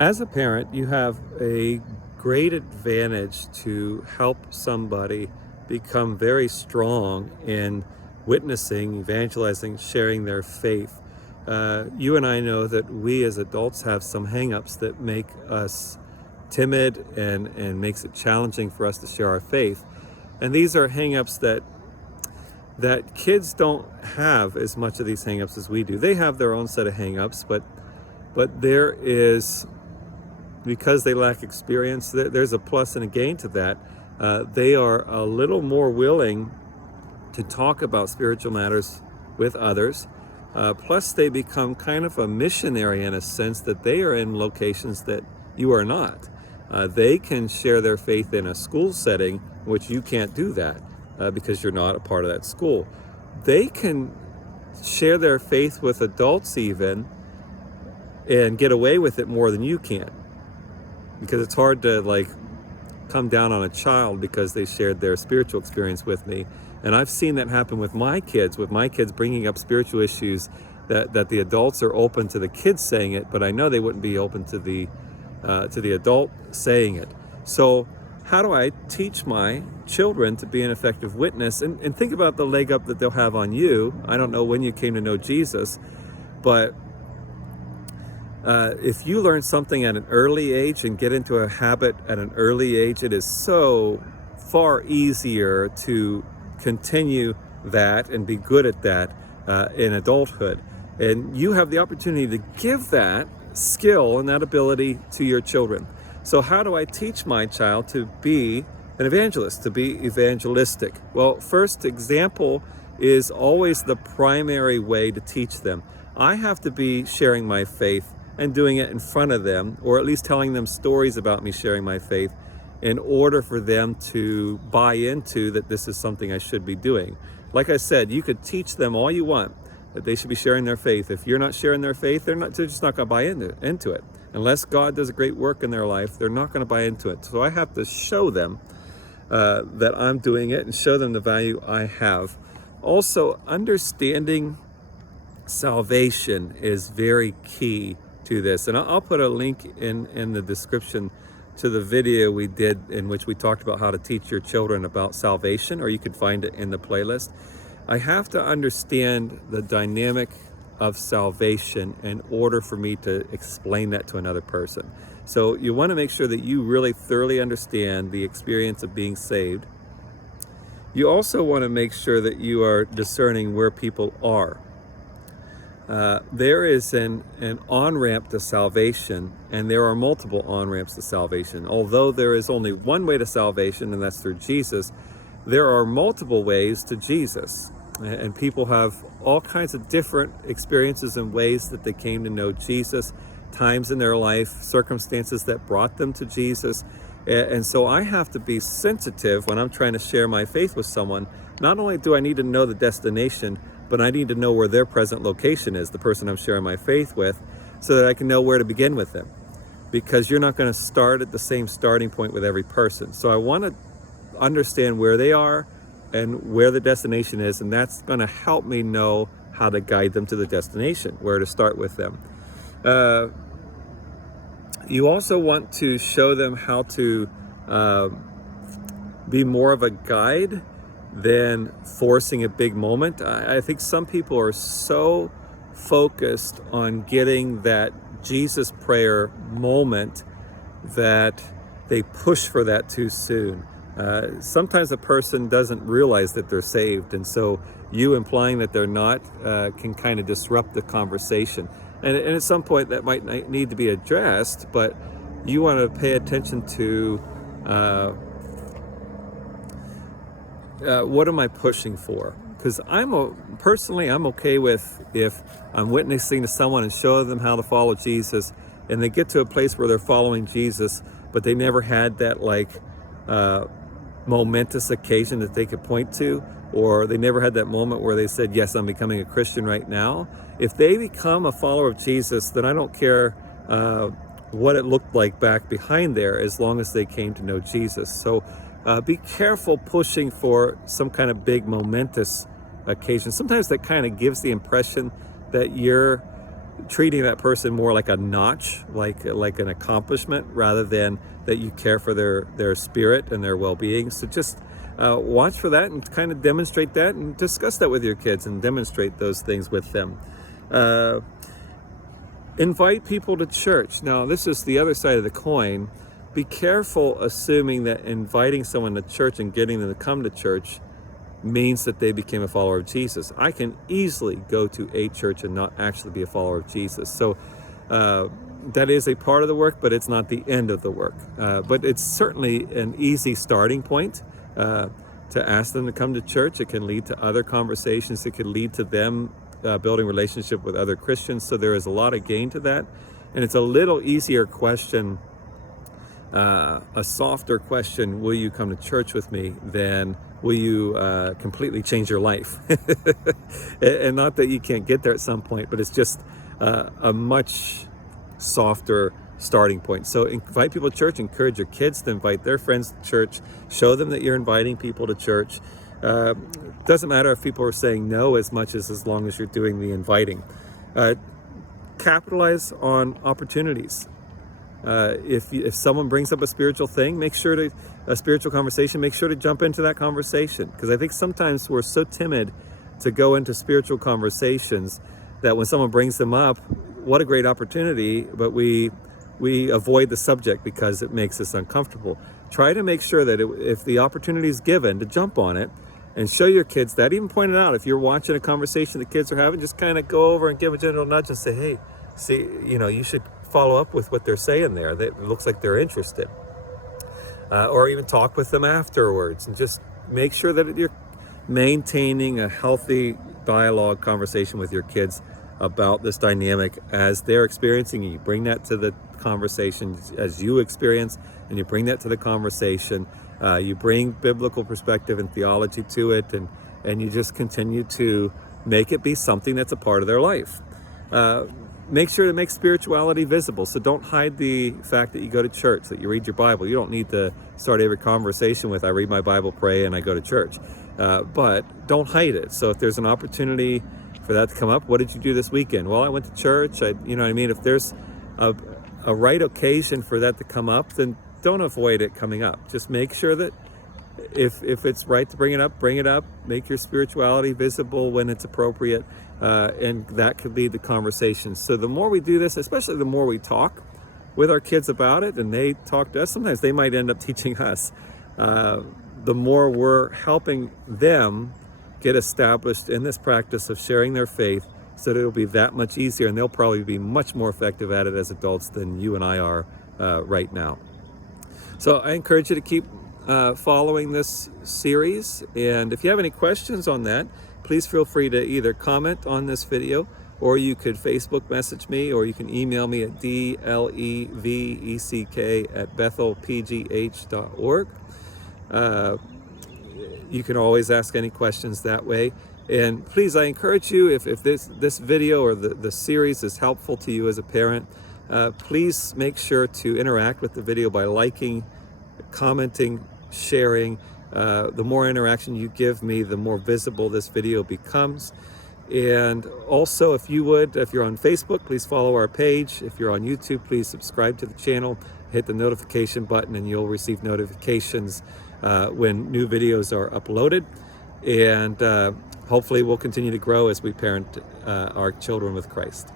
As a parent, you have a great advantage to help somebody become very strong in witnessing, evangelizing, sharing their faith. You and I know that we as adults have some hangups that make us timid and makes it challenging for us to share our faith. And these are hangups that kids don't have as much of these hangups as we do. They have their own set of hangups, but there is, because they lack experience, there's a plus and a gain to that. They are a little more willing to talk about spiritual matters with others. Plus, they become kind of a missionary in a sense that they are in locations that you are not. They can share their faith in a school setting, which you can't do that because you're not a part of that school. They can share their faith with adults even and get away with it more than you can, because it's hard to come down on a child because they shared their spiritual experience with me. And I've seen that happen with my kids bringing up spiritual issues that the adults are open to the kids saying it, but I know they wouldn't be open to the adult saying it. So how do I teach my children to be an effective witness? And think about the leg up that they'll have on you. I don't know when you came to know Jesus, but if you learn something at an early age and get into a habit at an early age, it is so far easier to continue that and be good at that in adulthood. And you have the opportunity to give that skill and that ability to your children. So how do I teach my child to be an evangelist, to be evangelistic? Well, first example is always the primary way to teach them. I have to be sharing my faith and doing it in front of them, or at least telling them stories about me sharing my faith, in order for them to buy into that this is something I should be doing. Like I said, you could teach them all you want that they should be sharing their faith. If you're not sharing their faith, they're just not going to buy into it. Unless God does a great work in their life, they're not going to buy into it. So I have to show them that I'm doing it and show them the value I have. Also, understanding salvation is very key to this. And I'll put a link in the description to the video we did in which we talked about how to teach your children about salvation, or you could find it in the playlist. I have to understand the dynamic of salvation in order for me to explain that to another person. So you want to make sure that you really thoroughly understand the experience of being saved. You also want to make sure that you are discerning where people are. There is an on-ramp to salvation, and there are multiple on-ramps to salvation. Although there is only one way to salvation, and that's through Jesus, there are multiple ways to Jesus. And people have all kinds of different experiences and ways that they came to know Jesus, times in their life, circumstances that brought them to Jesus. And so I have to be sensitive when I'm trying to share my faith with someone. Not only do I need to know the destination, but I need to know where their present location is, the person I'm sharing my faith with, so that I can know where to begin with them. Because you're not going to start at the same starting point with every person. So I want to understand where they are and where the destination is, and that's going to help me know how to guide them to the destination, where to start with them. You also want to show them how to be more of a guide than forcing a big moment. I think some people are so focused on getting that Jesus prayer moment that they push for that too soon. Sometimes a person doesn't realize that they're saved, and so you implying that they're not can kind of disrupt the conversation. And at some point that might need to be addressed, but you want to pay attention to what am I pushing for? Because personally, I'm okay with if I'm witnessing to someone and show them how to follow Jesus, and they get to a place where they're following Jesus, but they never had that momentous occasion that they could point to, or they never had that moment where they said, yes, I'm becoming a Christian right now. If they become a follower of Jesus, then I don't care what it looked like back behind there, as long as they came to know Jesus. So be careful pushing for some kind of big momentous occasion. Sometimes that kind of gives the impression that you're treating that person more like a notch, like an accomplishment, rather than that you care for their spirit and their well-being. So just watch for that and kind of demonstrate that and discuss that with your kids and demonstrate those things with them. Invite people to church. Now, this is the other side of the coin. Be careful assuming that inviting someone to church and getting them to come to church means that they became a follower of Jesus. I can easily go to a church and not actually be a follower of Jesus. So that is a part of the work, but it's not the end of the work. But it's certainly an easy starting point to ask them to come to church. It can lead to other conversations. It could lead to them building relationship with other Christians. So there is a lot of gain to that. And it's a little easier question, a softer question, will you come to church with me, than will you completely change your life? And not that you can't get there at some point, but it's just a much softer starting point. So invite people to church, encourage your kids to invite their friends to church, show them that you're inviting people to church. Doesn't matter if people are saying no as much as long as you're doing the inviting. Capitalize on opportunities. If someone brings up a spiritual thing, a spiritual conversation, make sure to jump into that conversation. Because I think sometimes we're so timid to go into spiritual conversations that when someone brings them up, what a great opportunity, but we avoid the subject because it makes us uncomfortable. Try to make sure that if the opportunity is given, to jump on it and show your kids that. Even point it out. If you're watching a conversation the kids are having, just kind of go over and give a gentle nudge and say, hey, see, you should follow up with what they're saying there. It looks like they're interested. Or even talk with them afterwards, and just make sure that you're maintaining a healthy dialogue conversation with your kids about this dynamic as they're experiencing it. You bring that to the conversation as you experience, and you bring that to the conversation. You bring biblical perspective and theology to it, and you just continue to make it be something that's a part of their life. Make sure to make spirituality visible. So don't hide the fact that you go to church, that you read your Bible. You don't need to start every conversation with, I read my Bible, pray, and I go to church. But don't hide it. So if there's an opportunity for that to come up, what did you do this weekend? Well, I went to church. You know what I mean? If there's a right occasion for that to come up, then don't avoid it coming up. Just make sure that if it's right to bring it up, bring it up. Make your spirituality visible when it's appropriate. And that could lead to conversations. So the more we do this, especially the more we talk with our kids about it and they talk to us, sometimes they might end up teaching us. The more we're helping them get established in this practice of sharing their faith, so that it'll be that much easier, and they'll probably be much more effective at it as adults than you and I are right now. So I encourage you to keep following this series, and if you have any questions on that, please feel free to either comment on this video, or you could Facebook message me, or you can email me at dleveck@bethelpgh.org. You can always ask any questions that way. And please, I encourage you, if this video or the series is helpful to you as a parent, please make sure to interact with the video by liking, commenting, sharing. The more interaction you give me, the more visible this video becomes. And also, if you're on Facebook, please follow our page. If you're on YouTube, please subscribe to the channel, hit the notification button, and you'll receive notifications when new videos are uploaded. And hopefully we'll continue to grow as we parent our children with Christ.